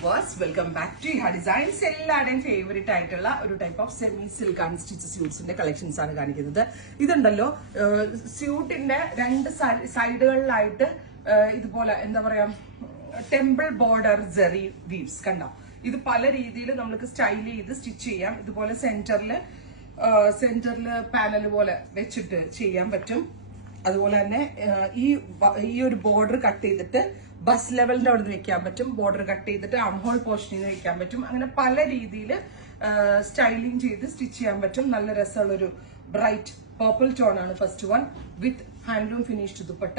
viewers, welcome back to Iha Designs. എല്ലാവരുടെയും favourite ആയിട്ടുള്ള ഒരു type of semi silk and stitch സ്യൂട്ട്സിന്റെ collections ആണ് കാണിക്കുന്നത്. ഇതുണ്ടല്ലോ സ്യൂട്ടിന്റെ രണ്ട് സൈഡുകളിലായിട്ട് ഇതുപോലെ എന്താ പറയാ ടെമ്പിൾ ബോർഡർ ജെറി വീവ്സ് കണ്ടോ. ഇത് പല രീതിയിൽ നമുക്ക് സ്റ്റൈൽ ചെയ്ത് സ്റ്റിച്ച് ചെയ്യാം. ഇതുപോലെ സെന്ററിൽ പാനൽ പോലെ വെച്ചിട്ട് ചെയ്യാൻ പറ്റും. അതുപോലെ തന്നെ ഈ ഒരു ബോർഡർ കട്ട് ചെയ്തിട്ട് ബസ് ലെവലിന്റെ അവിടെ നിന്ന് വെക്കാൻ പറ്റും. ബോർഡർ കട്ട് ചെയ്തിട്ട് ആംഹോൾ പോർഷനിൽ നിന്ന് വെക്കാൻ പറ്റും. അങ്ങനെ പല രീതിയിൽ സ്റ്റൈലിംഗ് ചെയ്ത് സ്റ്റിച്ച് ചെയ്യാൻ പറ്റും. നല്ല രസമുള്ള ഒരു ബ്രൈറ്റ് പർപ്പിൾ ടോൺ ആണ് first one with handloom finished dupatta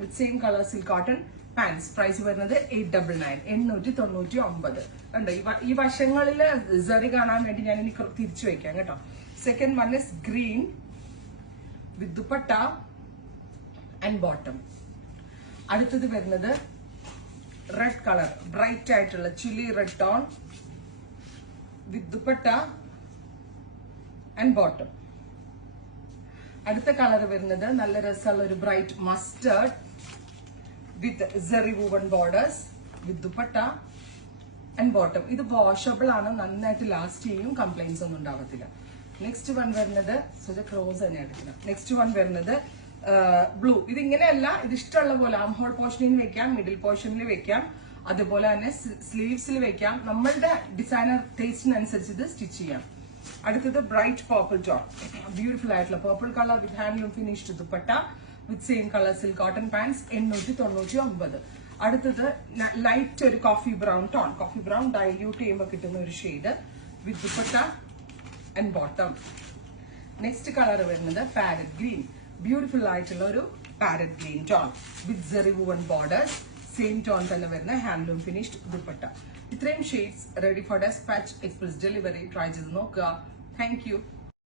with same colour silk cotton pants. Price വരുന്നത് 899 899. കണ്ടോ ഈ വശങ്ങളില് സെറി കാണാൻ വേണ്ടി ഞാൻ ഇനി തിരിച്ചു വെക്കാം കേട്ടോ. Second one is green with dupatta and bottom. അടുത്തത് വരുന്നത് റെഡ് കളർ ബ്രൈറ്റ് ആയിട്ടുള്ള chilli red tone with dupatta and bottom. അടുത്ത കളർ വരുന്നത് നല്ല രസമുള്ള ഒരു bright mustard with zari woven borders with dupatta and bottom. ഇത് വാഷബിൾ ആണ്, നന്നായിട്ട് ലാസ്റ്റ് ചെയ്യും, കംപ്ലൈന്റ്സ് ഒന്നും ഉണ്ടാവത്തില്ല. നെക്സ്റ്റ് വൺ വരുന്നത് ക്രോസ് തന്നെ എടുക്കണം. നെക്സ്റ്റ് വൺ വരുന്നത് ബ്ലൂ. ഇത് ഇങ്ങനെയല്ല, ഇത് ഇഷ്ടമുള്ള പോലെ ആംഹോൾ പോർഷനിൽ വെക്കാം, മിഡിൽ പോർഷനിൽ വെക്കാം, അതുപോലെ തന്നെ സ്ലീവ്സിൽ വെക്കാം. നമ്മളുടെ ഡിസൈനർ ടേസ്റ്റിനനുസരിച്ച് ഇത് സ്റ്റിച്ച് ചെയ്യാം. അടുത്തത് ബ്രൈറ്റ് പർപ്പിൾ ടോൺ, ബ്യൂട്ടിഫുൾ ആയിട്ടുള്ള purple colour with handloom finished dupatta with same colour silk cotton pants 899. അടുത്തത് ലൈറ്റ് ഒരു coffee brown tone, coffee brown dilute ചെയ്യുമ്പോൾ കിട്ടുന്ന ഒരു shade with dupatta and bottom. Next colour വരുന്നത് പാരറ്റ് ഗ്രീൻ, ബ്യൂട്ടിഫുൾ ആയിട്ടുള്ള ഒരു parrot green tone with zari woven borders, same tone തന്നെ വരുന്ന ഹാൻഡ്ലൂം ഫിനിഷ്ഡ് ദുപ്പട്ട. ഇത്രയും shades ready for despatch express delivery. Try ചെയ്ത് നോക്കുക. Thank you.